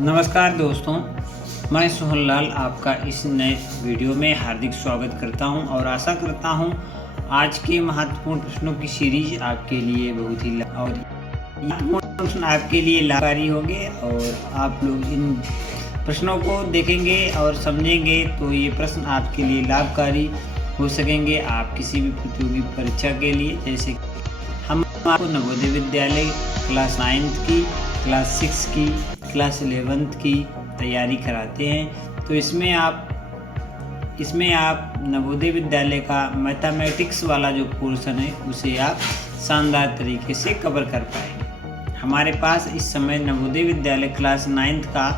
नमस्कार दोस्तों, मैं सोहन लाल आपका इस नए वीडियो में हार्दिक स्वागत करता हूं और आशा करता हूं आज के महत्वपूर्ण प्रश्नों की सीरीज आपके लिए बहुत ही महत्वपूर्ण प्रश्न आपके लिए लाभकारी होंगे और आप लोग इन प्रश्नों को देखेंगे और समझेंगे तो ये प्रश्न आपके लिए लाभकारी हो सकेंगे। आप किसी भी प्रतियोगी परीक्षा के लिए, जैसे हम आपको नवोदय विद्यालय क्लास 9th की, क्लास 6 की, क्लास 11th की तैयारी कराते हैं, तो इसमें आप नवोदय विद्यालय का मैथमेटिक्स वाला जो पोर्शन है उसे आप शानदार तरीके से कवर कर पाएंगे। हमारे पास इस समय नवोदय विद्यालय क्लास 9th का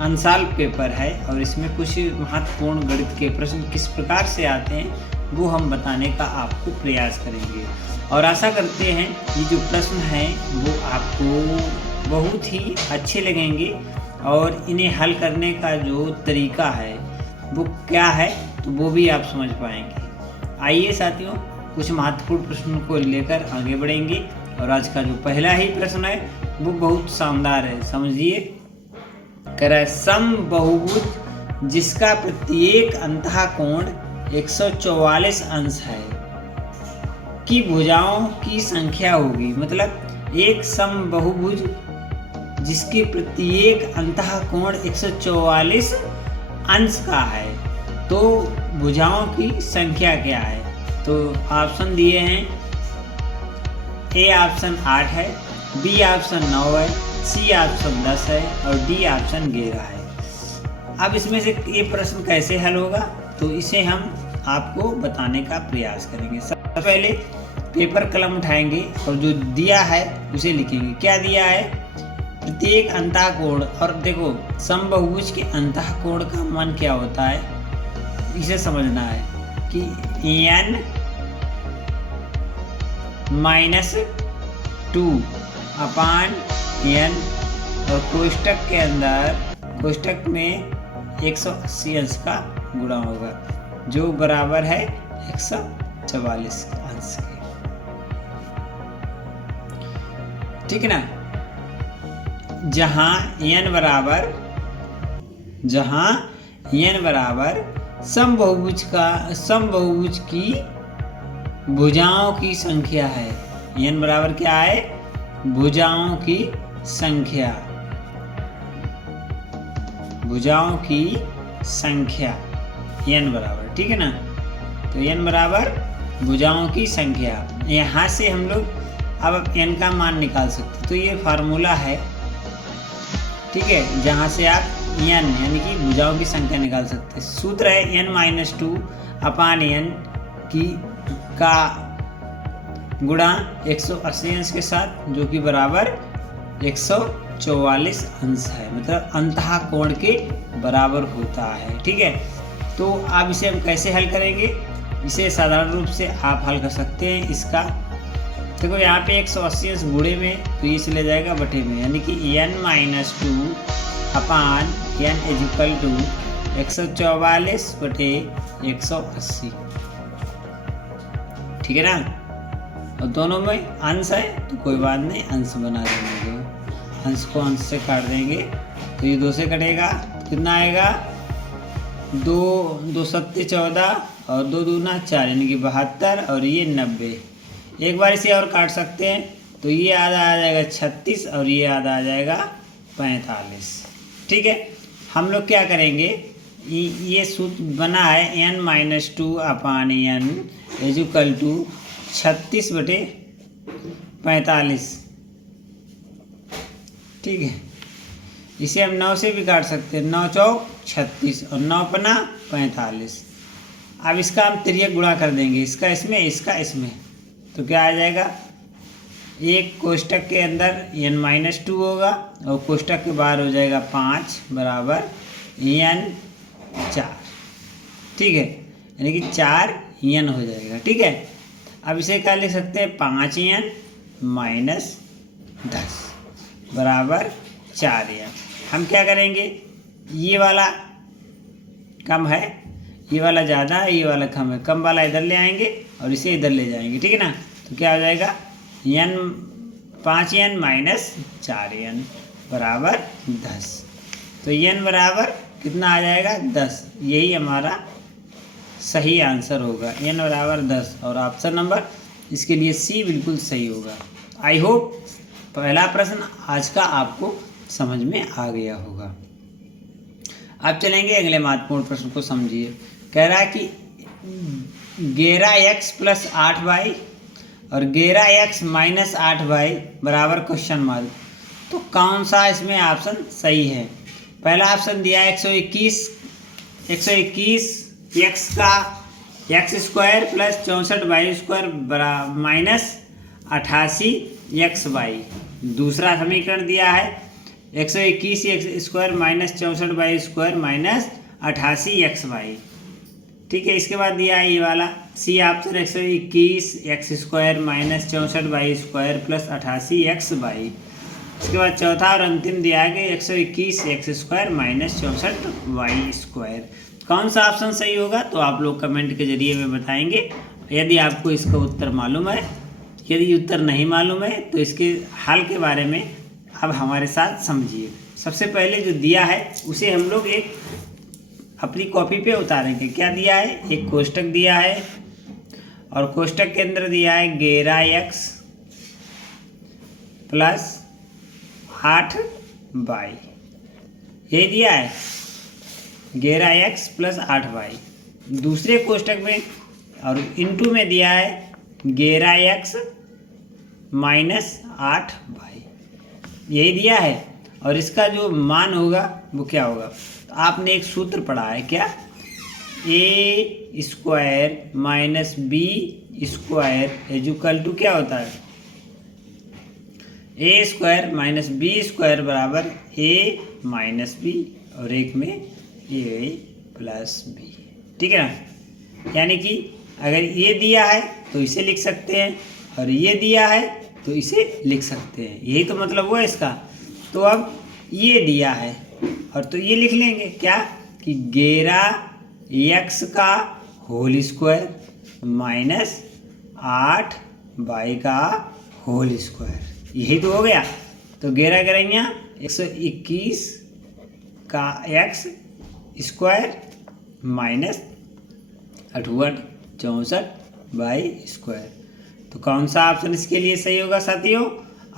अनसाल पेपर है और इसमें कुछ महत्वपूर्ण गणित के प्रश्न किस प्रकार से आते हैं वो हम बताने का आपको प्रयास करेंगे और आशा करते हैं ये जो प्रश्न हैं वो आपको बहुत ही अच्छे लगेंगे और इन्हें हल करने का जो तरीका है वो क्या है तो वो भी आप समझ पाएंगे। आइए साथियों, कुछ महत्वपूर्ण प्रश्नों को लेकर आगे बढ़ेंगे और आज का जो पहला ही प्रश्न है वो बहुत शानदार है। समझिए, कह रहा है समबहुभुज जिसका प्रत्येक अंतःकोण 144 अंश है की भुजाओं की संख्या होगी। मतलब एक समबहुभुज जिसके प्रत्येक अंतःकोण 144 अंश का है तो भुजाओं की संख्या क्या है। तो ऑप्शन दिए हैं, ए ऑप्शन 8 है, बी ऑप्शन 9 है, सी ऑप्शन 10 है और डी ऑप्शन 11 है। अब इसमें से ये प्रश्न कैसे हल होगा तो इसे हम आपको बताने का प्रयास करेंगे। सबसे पहले पेपर कलम उठाएंगे और जो दिया है उसे लिखेंगे। क्या दिया है, प्रत्येक अंतःकोण, और देखो समबहुभुज के अंतःकोण का मान क्या होता है इसे समझना है कि n - 2 अपान n और कोष्टक में 180 अंश का गुणा होगा जो बराबर है 144 अंश के। ठीक है ना। जहां n बराबर समबहुभुज की भुजाओं की संख्या है। n बराबर क्या है, भुजाओं की संख्या n बराबर। ठीक है ना। तो n बराबर भुजाओं की संख्या, यहाँ से हम लोग अब n का मान निकाल सकते। तो ये फार्मूला है, ठीक है, जहाँ से आप n यानी कि भुजाओं की संख्या निकाल सकते हैं। सूत्र है n - 2 अपान n का गुणा 180 अंश के साथ जो कि बराबर 144 अंश है, मतलब अंतःकोण के बराबर होता है। ठीक है। तो अब इसे हम कैसे हल करेंगे, इसे साधारण रूप से आप हल कर सकते हैं। इसका देखो यहाँ पे 180 अंश गुणे में तो ये चले जाएगा बटे में, यानी कि n - 2 upon n equal to 144 बटे 180। ठीक है ना। और दोनों में अंश है तो कोई बात नहीं, अंश बना देंगे। अंश को अंश से काट देंगे तो ये 2 से कटेगा, कितना आएगा 2 सत्ते 14 और 2 दूना 4 यानी कि 72 और ये 90। एक बार इसे और काट सकते हैं तो ये आधा आ जाएगा 36 और ये आधा आ जाएगा 45। ठीक है। हम लोग क्या करेंगे, ये सूत्र बना है n - 2 upon n equal to 36 बटे 45। ठीक है। इसे हम 9 से भी काट सकते हैं, 9 चौक 36 और 9 पना 45। अब इसका हम तिर्यक गुणा कर देंगे, इसका इसमें, इसका इसमें, तो क्या आ जाएगा, एक कोष्टक के अंदर n - 2 होगा और कोष्टक के बाहर हो जाएगा 5 बराबर n 4। ठीक है, यानी कि 4 n हो जाएगा। ठीक है। अब इसे क्या लिख सकते हैं, 5n - 10 बराबर 4n। हम क्या करेंगे, ये वाला कम है, ये वाला ज़्यादा है, ये वाला कम है, कम वाला इधर ले आएंगे और इसे इधर ले जाएंगे। ठीक है ना। तो क्या हो जाएगा, n 5n - 4n बराबर 10। तो n बराबर कितना आ जाएगा 10, यही हमारा सही आंसर होगा, n बराबर 10। और ऑप्शन नंबर इसके लिए सी बिल्कुल सही होगा। आई होप पहला प्रश्न आज का आपको समझ में आ गया होगा। अब चलेंगे अगले महत्वपूर्ण प्रश्न को समझिए। कह रहा है कि 11x + 8y और 11x - 8y बराबर क्वेश्चन मार्क। तो कौन सा इसमें ऑप्शन सही है? पहला ऑप्शन दिया है 121 x का x² + 64y² माइनस 88 xy। दूसरा समीकरण दिया है 121 x² - 64y² माइनस 88 xy। ठीक है, इसके बाद दिया है ये वाला C option 121 x² - 64y² + 88 xy। इसके बाद चौथा और अंतिम दिया है कि 121 x² - 64y²। कौन सा ऑप्शन सही होगा तो आप लोग कमेंट के जरिए में बताएंगे। यदि आपको इसका उत्तर मालूम है, यदि उत्तर नहीं मालूम है तो इसके हल के बारे में अब हमारे साथ समझिए। सबसे पहले जो दिया है उसे हम लोग एक अपनी कॉपी पे उतारेंगे। क्या दिया है? एक कोष्टक दिया है और कोष्टक के अंदर दिया है 11x + 8y, यही दिया है 11x + 8y। दूसरे कोष्टक में और इनटू में दिया है 11x - 8y, यही दिया है। और इसका जो मान होगा वो क्या होगा? तो आपने एक सूत्र पढ़ा है क्या? a² - b² क्या होता है? a² - b² बराबर a - b और एक में a + b। ठीक है ना? यानी कि अगर ये दिया है तो इसे लिख सकते हैं और ये दिया है तो इसे लिख सकते हैं, यही तो मतलब हुआ इसका। तो अब ये दिया है और तो ये लिख लेंगे क्या कि 11x का होल स्क्वायर माइनस 8y का होल स्क्वायर, यही तो हो गया। तो 11 करेंगे 121 का x स्क्वायर माइनस 68 64y²। तो कौन सा ऑप्शन इसके लिए सही होगा साथियों?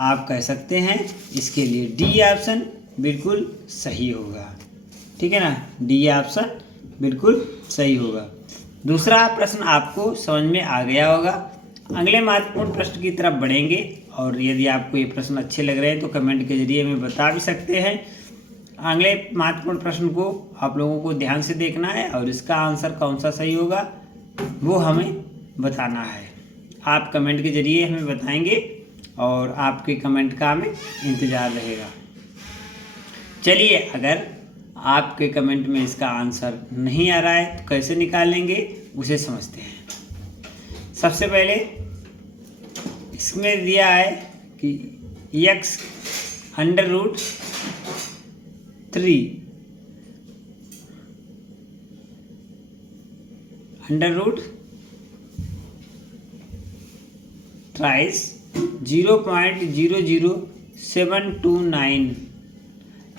आप कह सकते हैं इसके लिए डी ऑप्शन बिल्कुल सही होगा। ठीक है ना, डी ऑप्शन बिल्कुल सही होगा। दूसरा प्रश्न आपको समझ में आ गया होगा। अगले महत्वपूर्ण प्रश्न की तरफ बढ़ेंगे और यदि आपको ये प्रश्न अच्छे लग रहे हैं तो कमेंट के जरिए हमें बता भी सकते हैं। अगले महत्वपूर्ण प्रश्न को आप लोगों को ध्यान से देखना है और इसका आंसर कौन सा सही होगा वो हमें बताना है। आप कमेंट के जरिए हमें बताएंगे और आपके कमेंट का हमें इंतज़ार रहेगा। चलिए, अगर आपके कमेंट में इसका आंसर नहीं आ रहा है तो कैसे निकालेंगे उसे समझते हैं। सबसे पहले इसमें दिया है कि x √3 ट्राइस 0.00729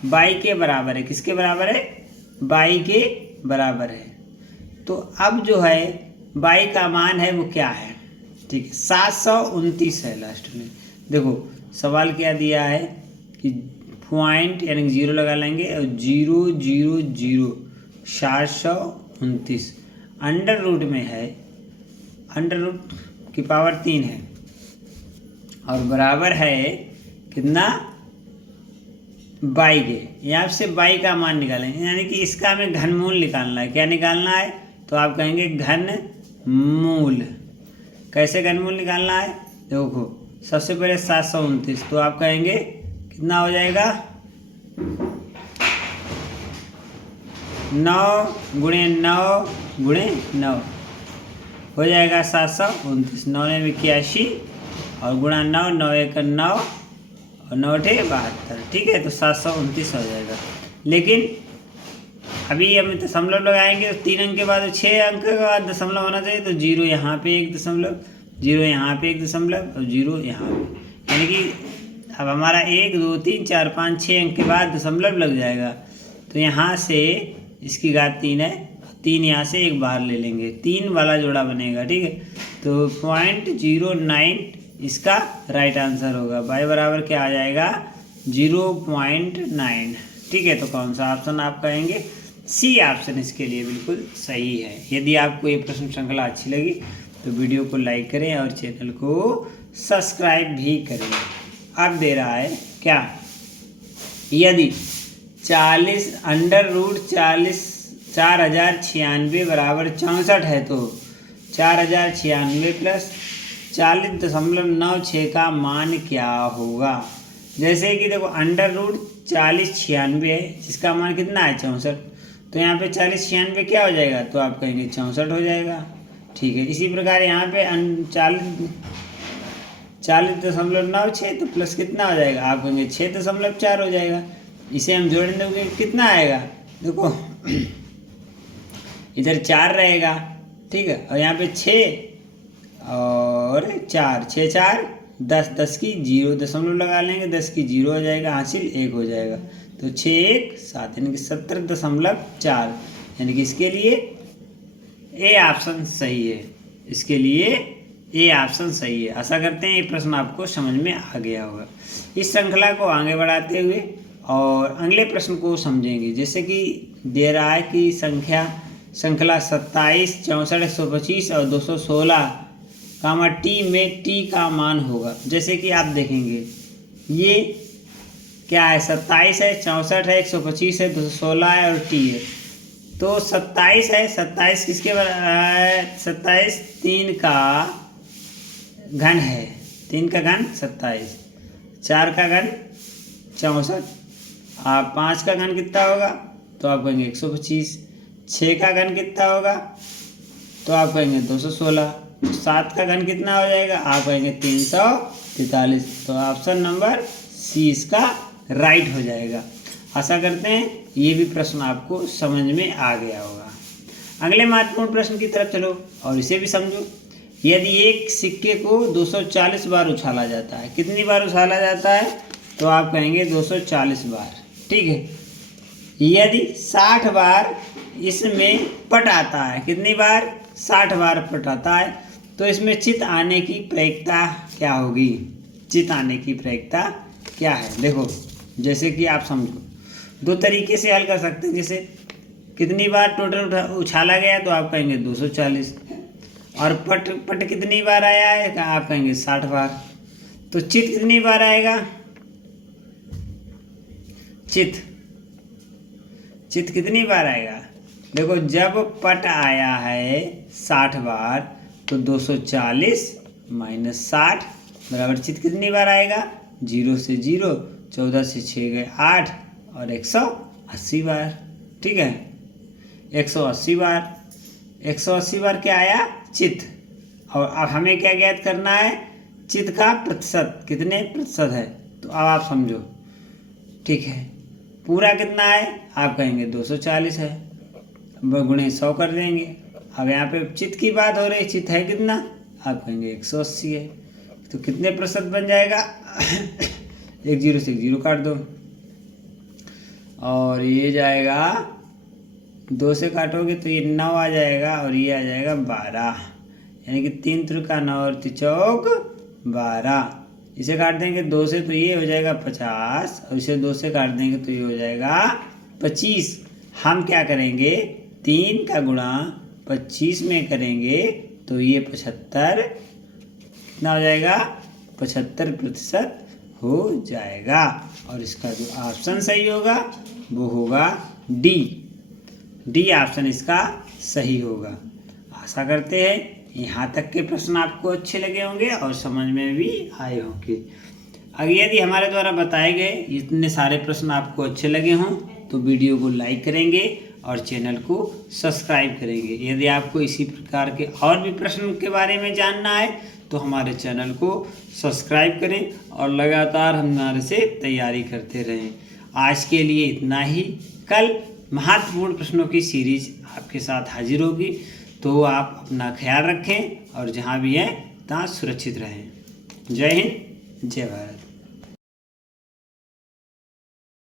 बाई के बराबर है। किसके बराबर है? बाई के बराबर है। तो अब जो है बाई का मान है वो क्या है? ठीक है, 729 है लास्ट में। देखो सवाल क्या दिया है कि पॉइंट यानी 0 लगा लेंगे और 000 729 अंडर रूट में है, अंडर रूट की पावर 3 है और बराबर है कितना? बाई के। यहाँ से बाई का मान निकालेंगे यानी कि इसका हमें घनमूल निकालना है। क्या निकालना है? तो आप कहेंगे घनमूल। कैसे घनमूल निकालना है? देखो सबसे पहले 729 तो आप कहेंगे कितना हो जाएगा? 9 × 9 × 9 हो जाएगा 729। 9 में 81 और गुणा 9, 9 × 1 = 9 और 9 × 8 = 72। ठीक है, तो 729 हो जाएगा। लेकिन अभी हम दशमलव लगाएंगे तो 3 अंक के बाद 6 अंक के बाद दशमलव होना चाहिए। तो 0 यहाँ पे 1 दशमलव, 0 यहाँ पे 1 दशमलव और 0 यहाँ पे, यानी कि अब हमारा 1 2 3 4 5 6 अंक के बाद दशमलव लग जाएगा, तो यहाँ से इसकी घात 3 है, 3 यहाँ से एक बाहर ले लेंगे, 3 वाला जोड़ा बनेगा। ठीक है, तो 0.09 इसका राइट आंसर होगा। y बराबर क्या आ जाएगा 0.9। ठीक है, तो कौन सा ऑप्शन आप कहेंगे? सी ऑप्शन इसके लिए बिल्कुल सही है। यदि आपको ये प्रश्न श्रृंखला अच्छी लगी तो वीडियो को लाइक करें और चैनल को सब्सक्राइब भी करें। अब दे रहा है क्या, यदि 40 √40 4096 बराबर 64 है तो 4096 प्लस 40.96 का मान क्या होगा। जैसे कि देखो √4096 है, जिसका मान कितना है 64, तो यहाँ पे 4096 क्या हो जाएगा, तो आप कहेंगे 64 हो जाएगा। ठीक है, इसी प्रकार यहाँ पे 40.96 तो प्लस कितना हो जाएगा, आप कहेंगे 6.4 हो जाएगा। इसे हम जोड़ देंगे कितना आएगा, देखो इधर 4 रहेगा। ठीक है, और यहाँ पे 6 और 4 6 4 10 10 की 0 दशमलव लगा लेंगे, 10 की 0 हो जाएगा, हासिल 1 हो जाएगा, तो 6 1 7 यानी कि 70.4, यानी कि इसके लिए ए ऑप्शन सही है। इसके लिए ए ऑप्शन सही है। आशा करते हैं ये प्रश्न आपको समझ में आ गया होगा। इस श्रृंखला को आगे बढ़ाते हुए और अगले प्रश्न को समझेंगे। जैसे कि दे रहा है कि श्रृंखला 27 64 125 और 216 कामा टी में टी का मान होगा। जैसे कि आप देखेंगे ये क्या है, 27 है, 64 है, 125 है, 216 है और टी है। तो 27 है, 27 किसके बराबर, 27 3 का घन है, 3 का घन 27, 4 का घन 64, 5 का घन कितना होगा, तो आप कहेंगे 125, 6 का घन कितना होगा, तो आप कहेंगे 216, 7 का घन कितना हो जाएगा, आप कहेंगे 343। तो ऑप्शन नंबर सी इसका राइट हो जाएगा। आशा करते हैं ये भी प्रश्न आपको समझ में आ गया होगा। अगले महत्वपूर्ण प्रश्न की तरफ चलो और इसे भी समझो। यदि एक सिक्के को 240 बार उछाला जाता है, कितनी बार उछाला जाता है, तो आप कहेंगे 240 बार। ठीक है, यदि 60 बार इसमें पट आता है, कितनी बार, 60 बार पट आता है, तो इसमें चित आने की प्रायिकता क्या होगी। चित आने की प्रायिकता क्या है, देखो जैसे कि आप समझो, 2 तरीके से हल कर सकते हैं। जैसे कितनी बार टोटल उछाला गया, तो आप कहेंगे 240, और पट कितनी बार आया है, आप कहेंगे 60 बार। तो चित कितनी बार आएगा, चित कितनी बार आएगा, देखो जब पट आया है 60 बार तो 240 - 60 बराबर चित कितनी बार आएगा, 0 से 0, 14 से 6 गए 8 और 180 बार। ठीक है, 180 बार, 180 बार क्या आया, चित। और अब हमें क्या ज्ञात करना है, चित का प्रतिशत कितने प्रतिशत है, तो अब आप समझो। ठीक है, पूरा कितना है, आप कहेंगे 240 है, गुणे 100 कर देंगे। अब यहाँ पे चित की बात हो रही, चित है कितना, आप कहेंगे 180 है, तो कितने प्रतिशत बन जाएगा 1 0 से 1 0 काट दो, और ये जाएगा 2 से काटोगे तो ये 9 आ जाएगा, और ये आ जाएगा 12, यानी कि 3 3 का 9 और 3 चौक 12। इसे काट देंगे 2 से तो ये हो जाएगा 50, और इसे 2 से काट देंगे तो ये हो जाएगा 25। हम क्या करेंगे, 3 का गुणा 25 में करेंगे तो ये 75 कितना हो जाएगा, 75% हो जाएगा। और इसका जो ऑप्शन सही होगा वो होगा डी ऑप्शन इसका सही होगा। आशा करते हैं यहाँ तक के प्रश्न आपको अच्छे लगे होंगे और समझ में भी आए होंगे। अगर यदि हमारे द्वारा बताए गए इतने सारे प्रश्न आपको अच्छे लगे हों तो वीडियो को लाइक करेंगे और चैनल को सब्सक्राइब करेंगे। यदि आपको इसी प्रकार के और भी प्रश्न के बारे में जानना है तो हमारे चैनल को सब्सक्राइब करें और लगातार हमारे से तैयारी करते रहें। आज के लिए इतना ही। कल महत्वपूर्ण प्रश्नों की सीरीज आपके साथ हाजिर होगी, तो आप अपना ख्याल रखें और जहाँ भी हैं तहाँ सुरक्षित रहें। जय हिंद, जय भारत।